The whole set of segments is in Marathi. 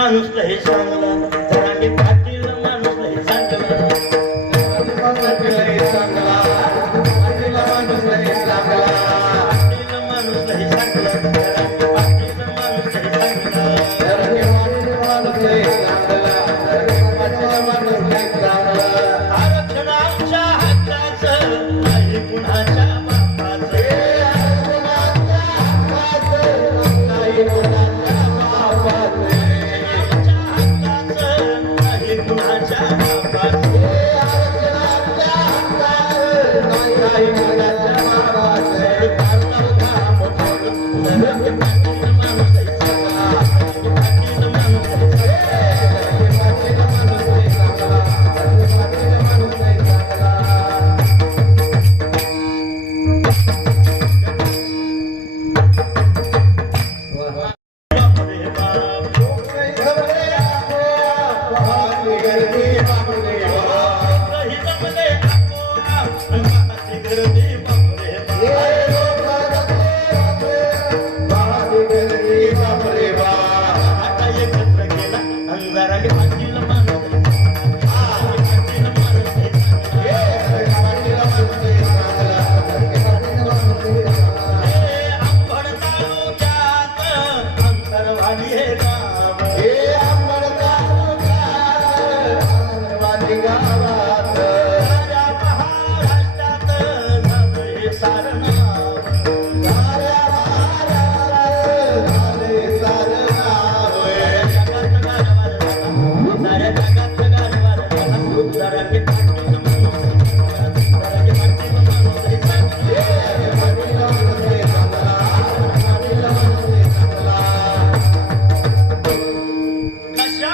माणूस लय चांगला Amen.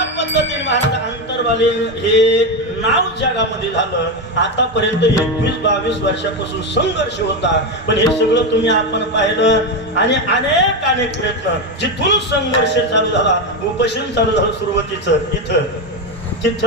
पद्धतीने महाराज अंतरवाले हे नाव जगामध्ये झालं. आतापर्यंत एकवीस बावीस वर्षापासून संघर्ष होता. पण हे सगळं तुम्ही आपण पाहिलं आणि अनेक अनेक प्रयत्न. जिथून संघर्ष चालू झाला उपोषण चालू झालं सुरुवातीचं इथं. तिथं